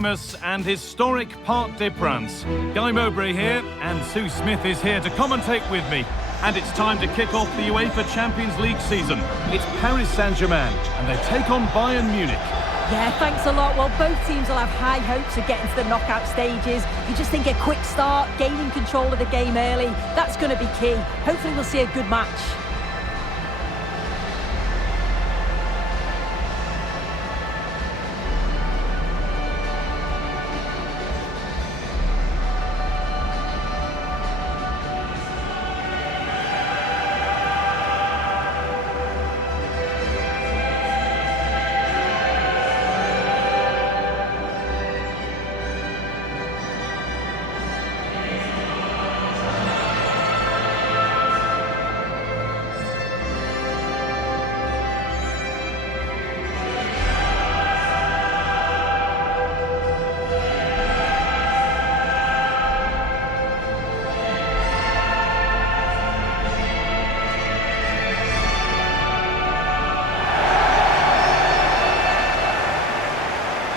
Famous and historic Parc des Princes. Guy Mowbray here, and Sue Smith is here to commentate with me. And it's time to kick off the UEFA Champions League season. It's Paris Saint-Germain, and they take on Bayern Munich. Yeah, thanks a lot. Well, both teams will have high hopes of getting to the knockout stages. You just think a quick start, gaining control of the game early, that's going to be key. Hopefully we'll see a good match.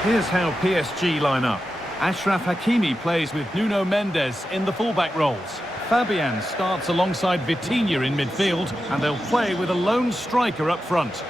Here's how PSG line up. Achraf Hakimi plays with Nuno Mendes in the fullback roles. Fabian starts alongside Vitinha in midfield, and they'll play with a lone striker up front.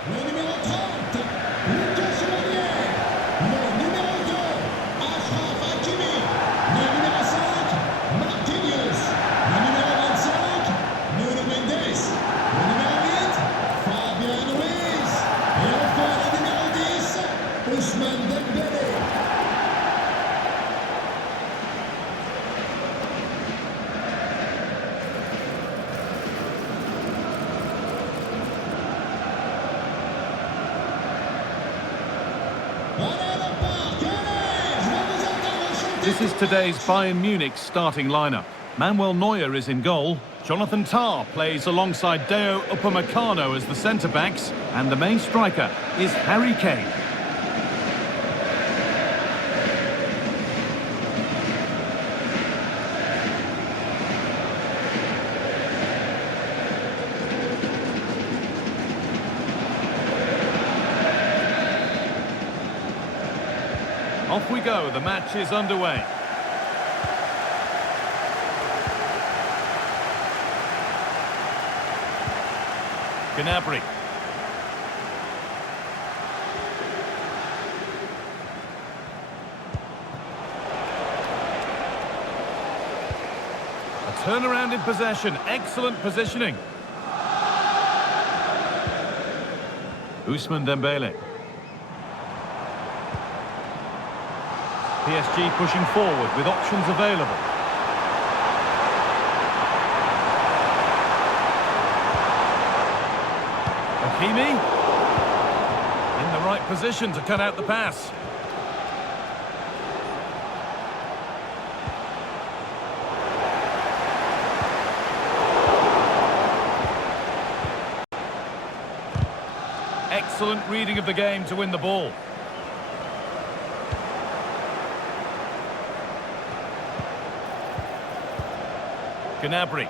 This is today's Bayern Munich starting lineup. Manuel Neuer is in goal. Jonathan Tah plays alongside Deo Upamecano as the centre-backs. And the main striker is Harry Kane. Off we go, the match is underway. Gnabry. A turnaround in possession, excellent positioning. Ousmane Dembele. PSG pushing forward with options available. Hakimi in the right position to cut out the pass. Excellent reading of the game to win the ball. Gnabry.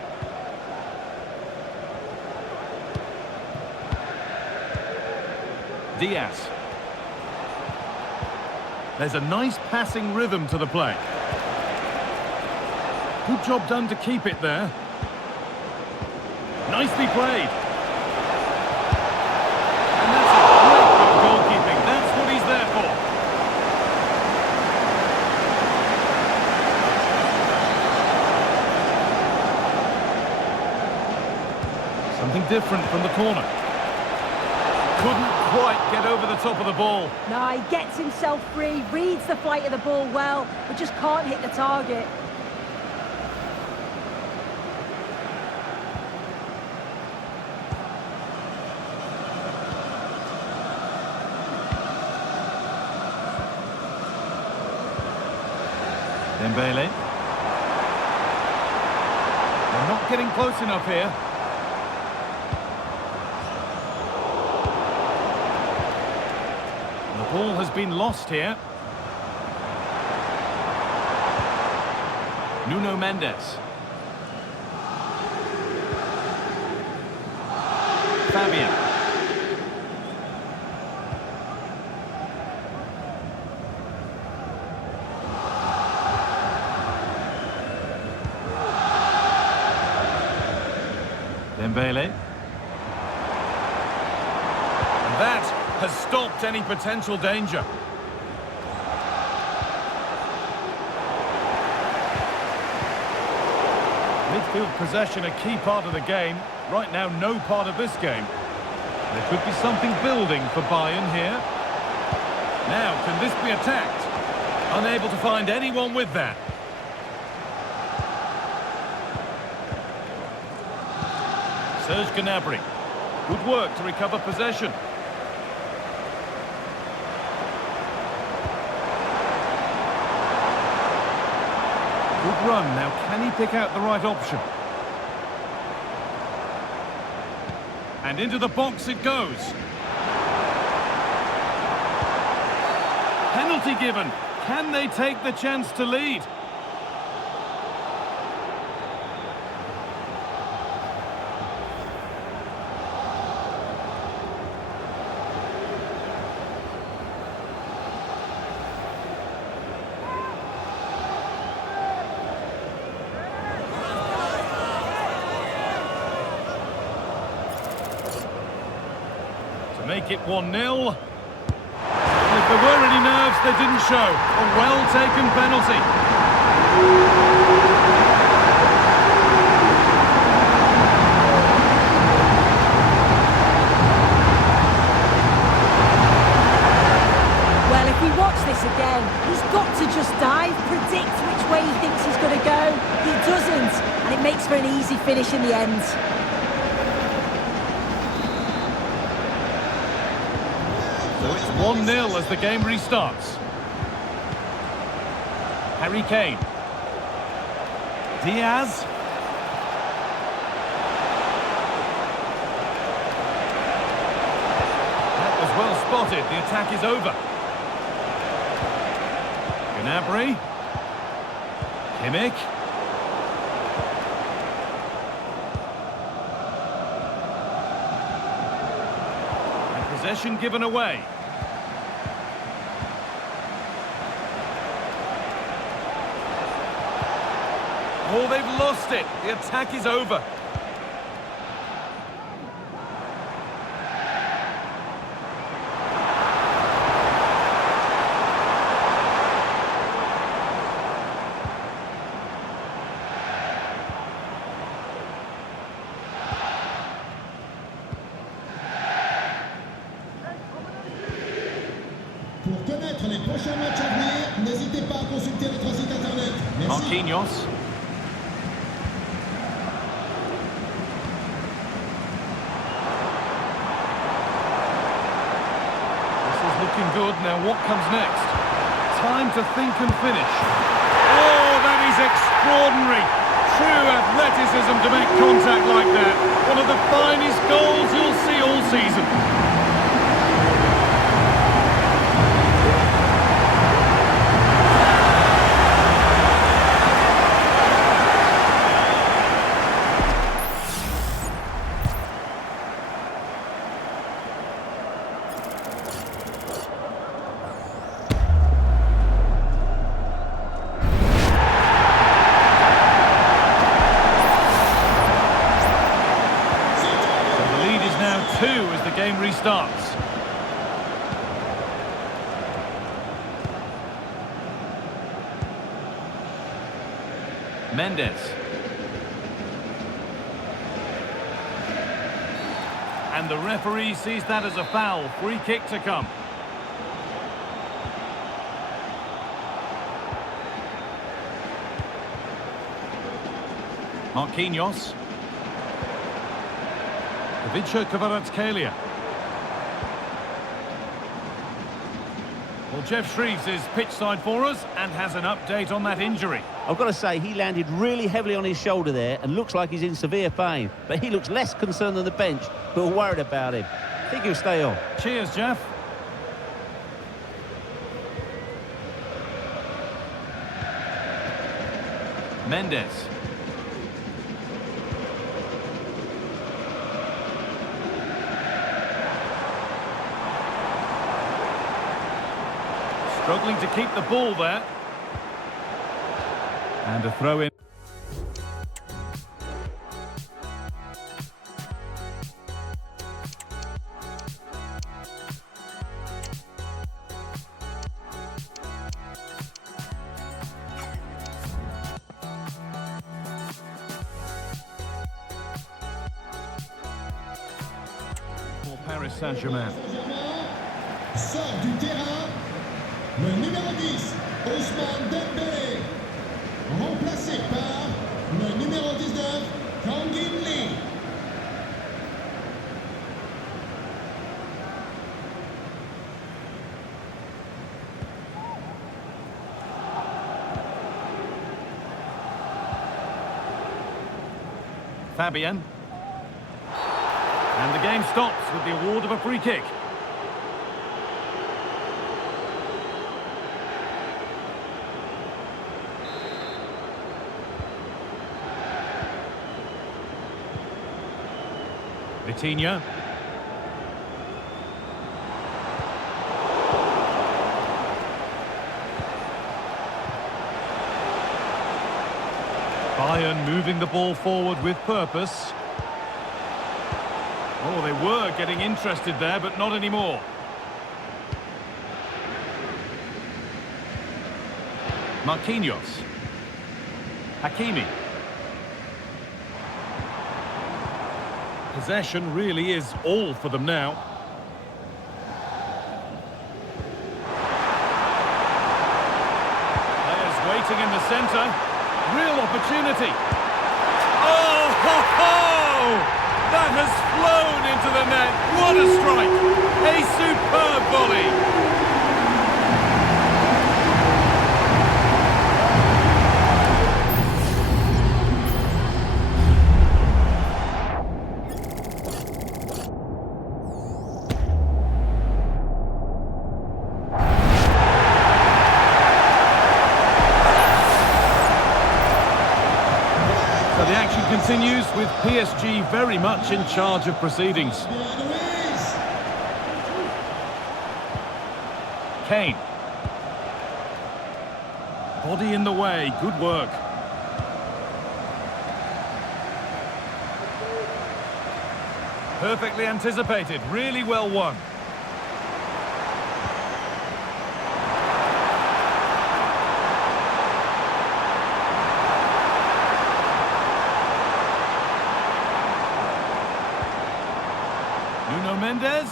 Diaz. There's a nice passing rhythm to the play. Good job done to keep it there. Nicely played. And that's a great bit of goalkeeping. That's what he's there for. Something different from the corner. Couldn't quite get over the top of the ball. No, he gets himself free, reads the flight of the ball well, but just can't hit the target. Dembele. They're not getting close enough here. The ball has been lost here. Nuno Mendes. Fabian. Dembele. And that has stopped any potential danger. Midfield possession a key part of the game. Right now, no part of this game. There could be something building for Bayern here. Now, can this be attacked? Unable to find anyone with that. Serge Gnabry. Good work to recover possession. Good run. Now, can he pick out the right option? And into the box it goes. Penalty given. Can they take the chance to lead? To make it 1-0. If there were any nerves, they didn't show. A well-taken penalty. Well, if we watch this again, he's got to just dive, predict which way he thinks he's going to go. He doesn't, and it makes for an easy finish in the end. So it's 1-0 as the game restarts. Harry Kane. Diaz. That was well spotted. The attack is over. Gnabry. Kimmich. And possession given away. Oh, they've lost it. The attack is over. Pour connaître les prochains matchs à venir, n'hésitez pas à consulter notre site internet. Merci. Marquinhos. Looking good. Now what comes next? Time to think and finish. Oh, that is extraordinary. True athleticism to make contact like that. One of the finest goals you'll see all season. As the game restarts. Mendes. And the referee sees that as a foul. Free kick to come. Marquinhos. Vicha Kvaratskhelia. Well, Jeff Shreves is pitch side for us and has an update on that injury. I've got to say, he landed really heavily on his shoulder there and looks like he's in severe pain. But he looks less concerned than the bench, who are worried about him. I think he'll stay on. Cheers, Jeff. Mendes. Struggling to keep the ball there. And a throw in. Paris Saint-Germain. Sort du terrain le numéro 10, Ousmane Dembélé, remplacé par le numéro 19, Kangin Lee. Fabian. And the game stops with the award of a free kick. Vitinha. Bayern moving the ball forward with purpose. Oh, they were getting interested there, but not anymore. Marquinhos. Hakimi. Possession really is all for them now. Players waiting in the centre. Real opportunity. Oh, ho, ho! That has flown into the net. What a strike! A superb volley. So the action continues with PSG very much in charge of proceedings. Kane. Body in the way, good work. Perfectly anticipated, really well won. Nuno Mendes.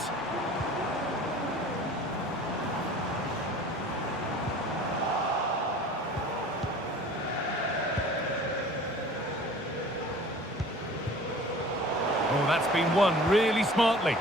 Oh, that's been won really smartly.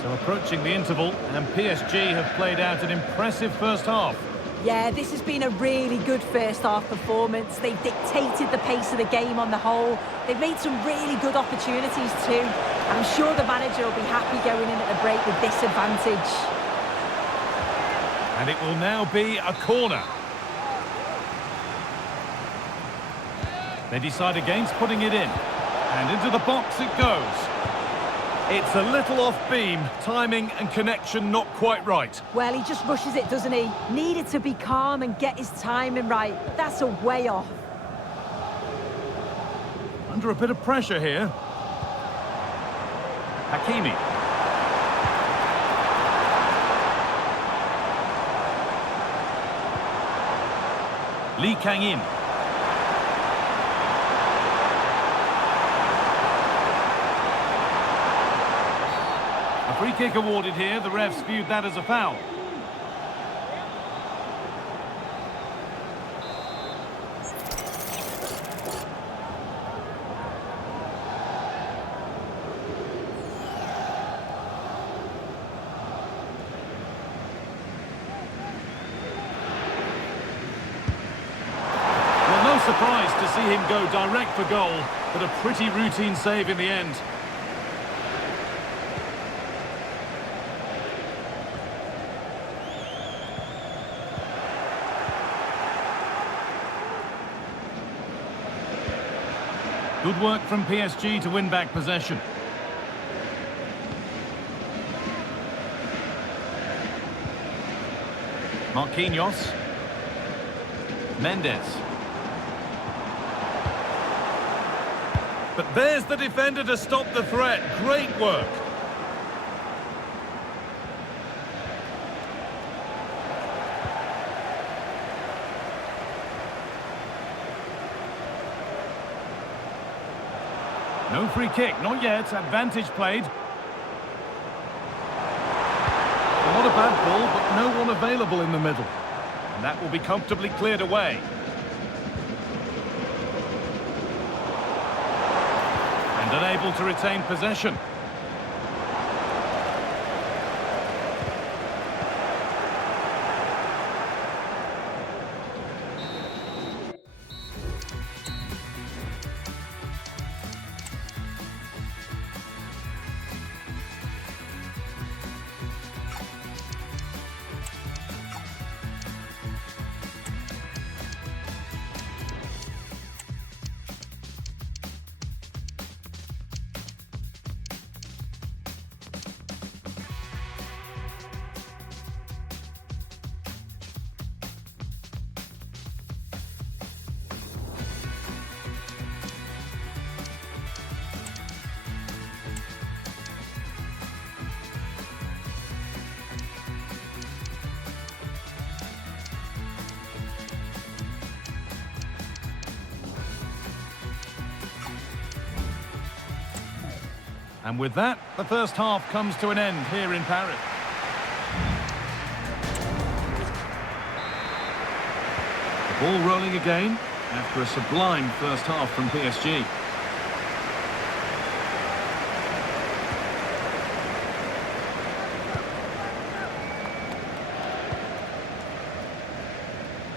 So approaching the interval, and PSG have played out an impressive first half. Yeah, this has been a really good first half performance. They've dictated the pace of the game on the whole. They've made some really good opportunities too. I'm sure the manager will be happy going in at the break with this advantage. And it will now be a corner. They decide against putting it in. And into the box it goes. It's a little off beam, timing and connection not quite right. Well, he just rushes it, doesn't he? Needed to be calm and get his timing right. That's a way off. Under a bit of pressure here. Hakimi. Lee Kang-in. A free kick awarded here. The refs viewed that as a foul. Surprised to see him go direct for goal, but a pretty routine save in the end. Good work from PSG to win back possession. Marquinhos. Mendes. But there's the defender to stop the threat. Great work. No free kick, not yet. Advantage played. Not a bad ball, but no one available in the middle. And that will be comfortably cleared away. And unable to retain possession. And with that, the first half comes to an end here in Paris. The ball rolling again after a sublime first half from PSG.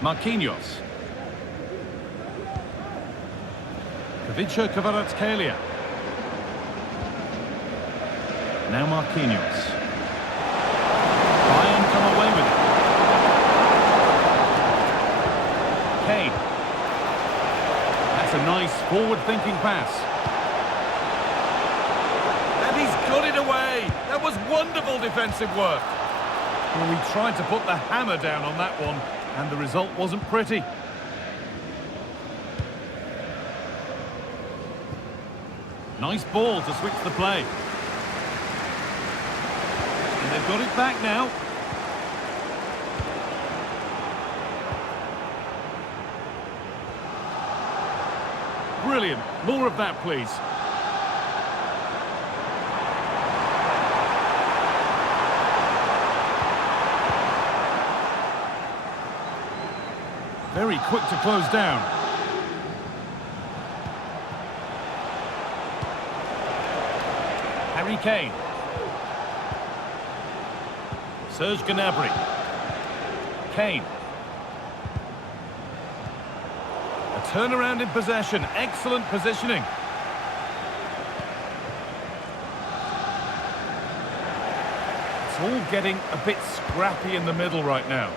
Marquinhos. Kavica Kvaratskhelia. Now Marquinhos. Bayern come away with it. Kane. That's a nice forward-thinking pass. And he's got it away. That was wonderful defensive work. Well, he tried to put the hammer down on that one, and the result wasn't pretty. Nice ball to switch the play. They've got it back now. Brilliant. More of that, please. Very quick to close down. Harry Kane. Serge Gnabry. Kane. A turnaround in possession. Excellent positioning. It's all getting a bit scrappy in the middle right now.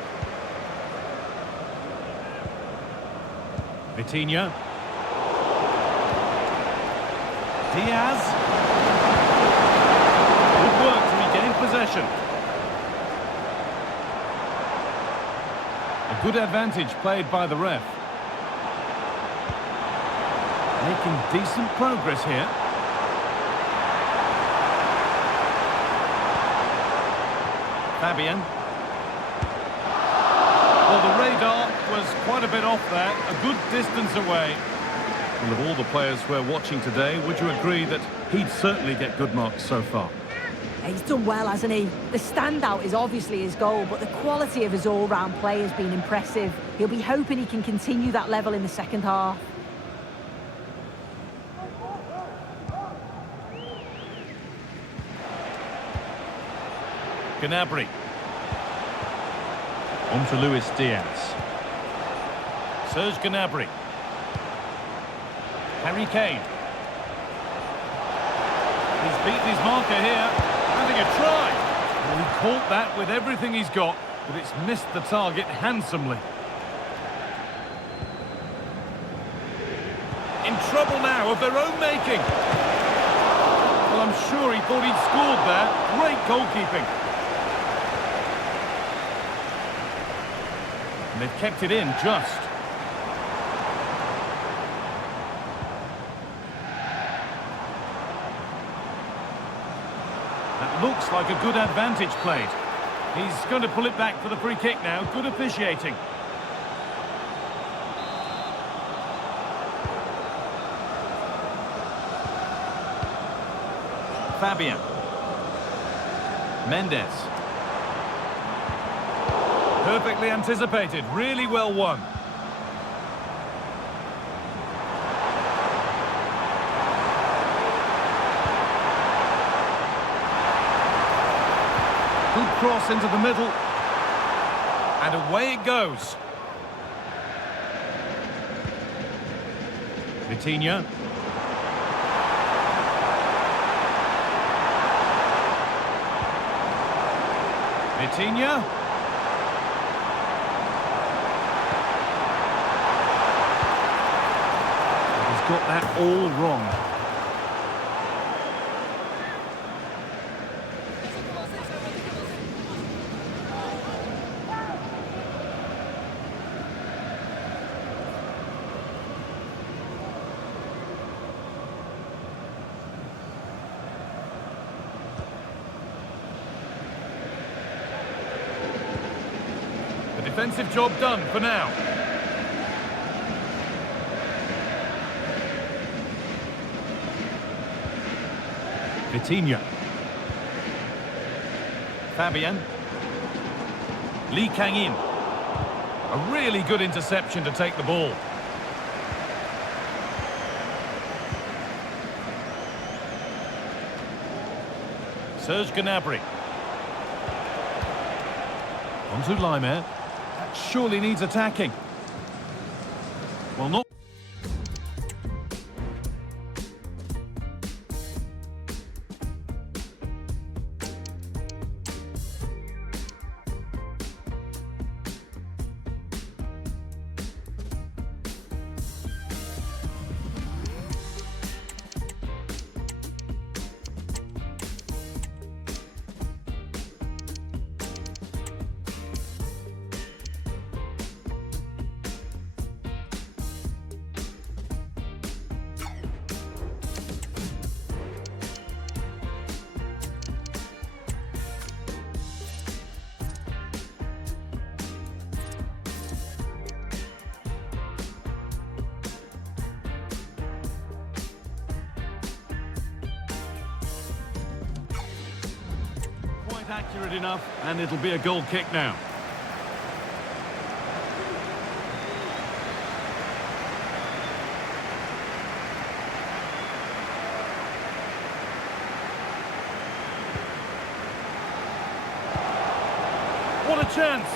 Vitinha. Diaz. Good work to regain possession. A good advantage played by the ref. Making decent progress here. Fabian. Well, the radar was quite a bit off there, a good distance away. And of all the players we're watching today, would you agree that he'd certainly get good marks so far? He's done well, hasn't he? The standout is obviously his goal, but the quality of his all-round play has been impressive. He'll be hoping he can continue that level in the second half. Gnabry. On to Luis Diaz. Serge Gnabry. Harry Kane. He's beaten his marker here. Having a try. Well, he caught that with everything he's got, but it's missed the target handsomely. In trouble now of their own making. Well, I'm sure he thought he'd scored there. Great goalkeeping. And they've kept it in just. That looks like a good advantage played. He's going to pull it back for the free kick now. Good officiating. Fabian. Mendes. Perfectly anticipated, really well won. Good cross into the middle. And away it goes. Vitinha. Vitinha. He's got that all wrong. Defensive job done for now. Vitinha. Fabian. Lee Kang-in. A really good interception to take the ball. Serge Gnabry. On to Laimer. Surely needs attacking. Well, not. Accurate enough, and it'll be a goal kick now. What a chance!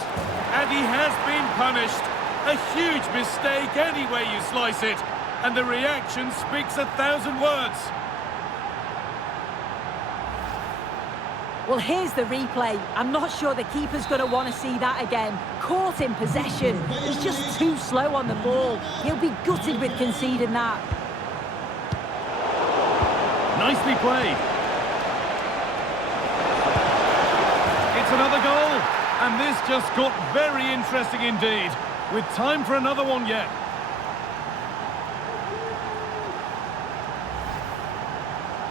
And he has been punished. A huge mistake any way you slice it, and the reaction speaks 1,000 words. Well, here's the replay. I'm not sure the keeper's going to want to see that again. Caught in possession. He's just too slow on the ball. He'll be gutted with conceding that. Nicely played. It's another goal. And this just got very interesting indeed. With time for another one yet.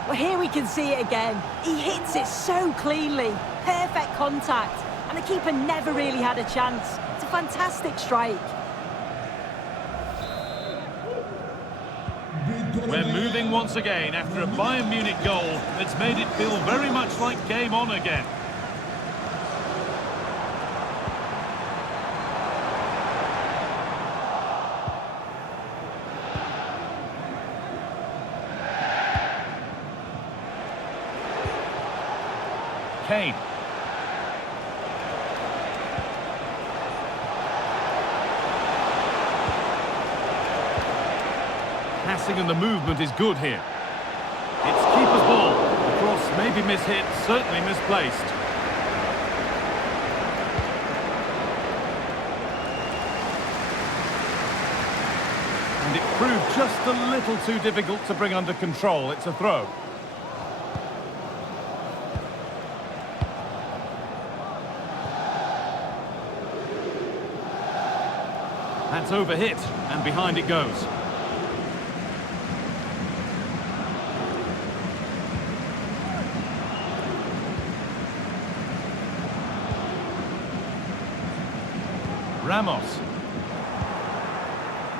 Well, here we can see it again. He hits it so cleanly. Perfect contact. And the keeper never really had a chance. It's a fantastic strike. We're moving once again after a Bayern Munich goal that's made it feel very much like game on again. Kane. Passing and the movement is good here. It's keeper's ball. The cross may be mishit, certainly misplaced. And it proved just a little too difficult to bring under control. It's a throw. That's overhit, and behind it goes. Ramos.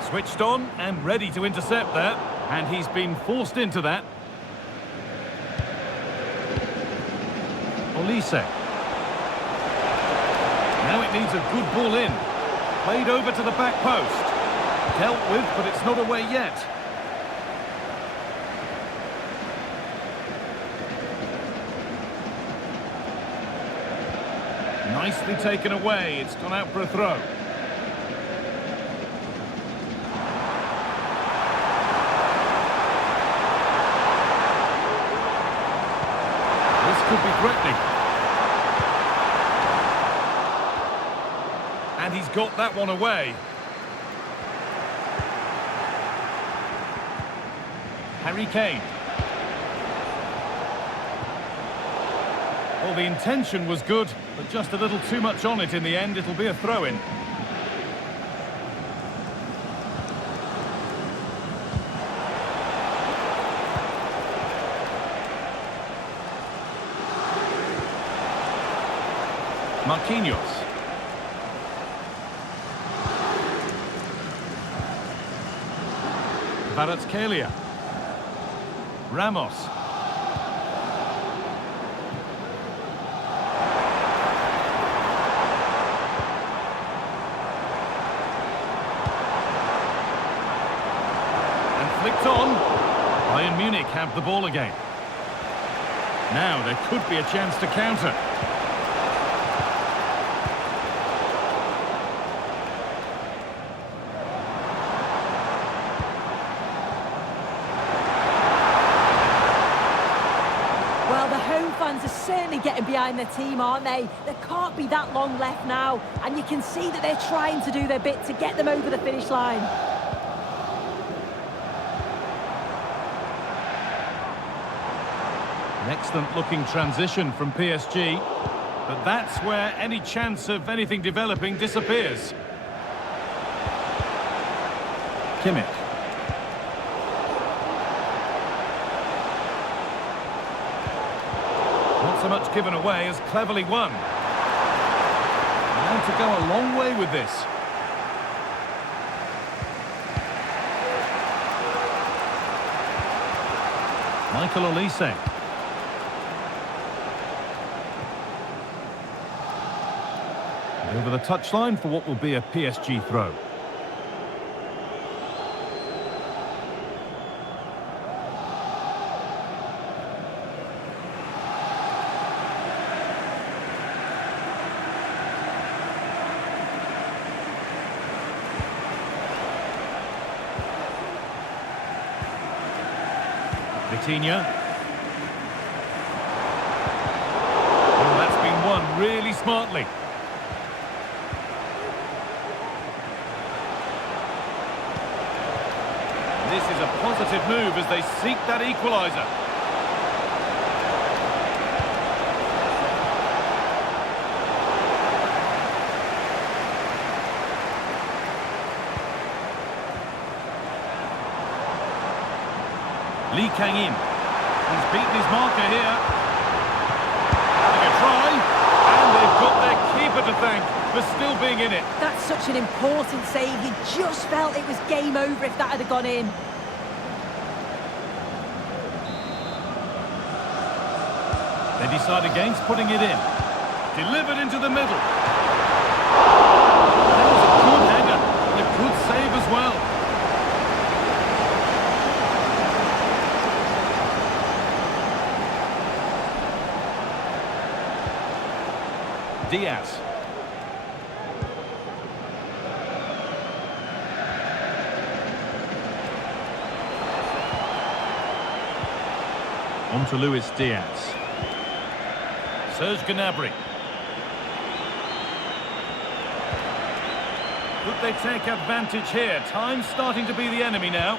Switched on and ready to intercept that, and he's been forced into that. Olise. Now it needs a good ball in. Played over to the back post. Dealt with, but it's not away yet. Nicely taken away. It's gone out for a throw. This could be threatening. And he's got that one away. Harry Kane. Well, the intention was good, but just a little too much on it in the end. It'll be a throw-in. Marquinhos. Kvaratskhelia. Ramos. And flicked on. Bayern Munich have the ball again. Now there could be a chance to counter. Well, the home fans are certainly getting behind their team, aren't they? There can't be that long left now, and you can see that they're trying to do their bit to get them over the finish line. An excellent looking transition from PSG, but that's where any chance of anything developing disappears. Kimmich. Not so much given away as cleverly won. Now to go a long way with this. Michael Olise. Over the touchline for what will be a PSG throw. Vitinha. Oh, that's been won really smartly. This is a positive move as they seek that equaliser. Lee Kang-in. He's beaten his marker here. Having a try. And they've got their keeper to thank for still being in it. That's such an important save. You just felt it was game over if that had gone in. They decide against putting it in. Delivered into the middle. That was a good header. And a good save as well. Diaz. On to Luis Diaz. Serge Gnabry. Could they take advantage here? Time's starting to be the enemy now.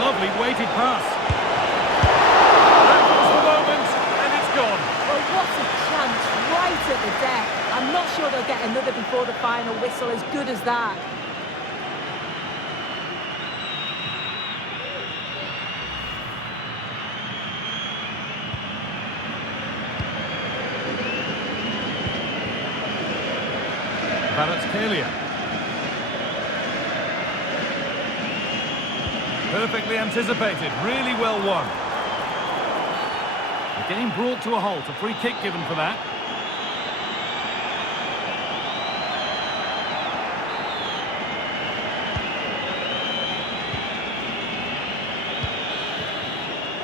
Lovely weighted pass. That was the moment, and it's gone. Well, what a chance right at the death. I'm not sure they'll get another before the final whistle as good as that. Kvaratskhelia. Perfectly anticipated, really well won. Getting brought to a halt, a free kick given for that.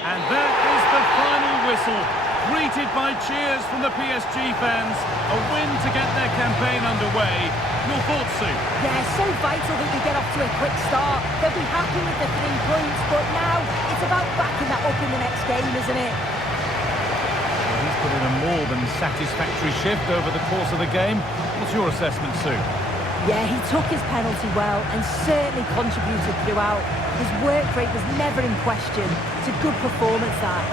And that is the final whistle, greeted by cheers from the PSG fans. A win to get their campaign underway. Your thoughts, Sue? Yeah, so vital that we get off to a quick start. They'll be happy with the 3 points, but now it's about backing that up in the next game, isn't it? Well, he's put in a more than satisfactory shift over the course of the game. What's your assessment, Sue? Yeah, he took his penalty well and certainly contributed throughout. His work rate was never in question. It's a good performance, that.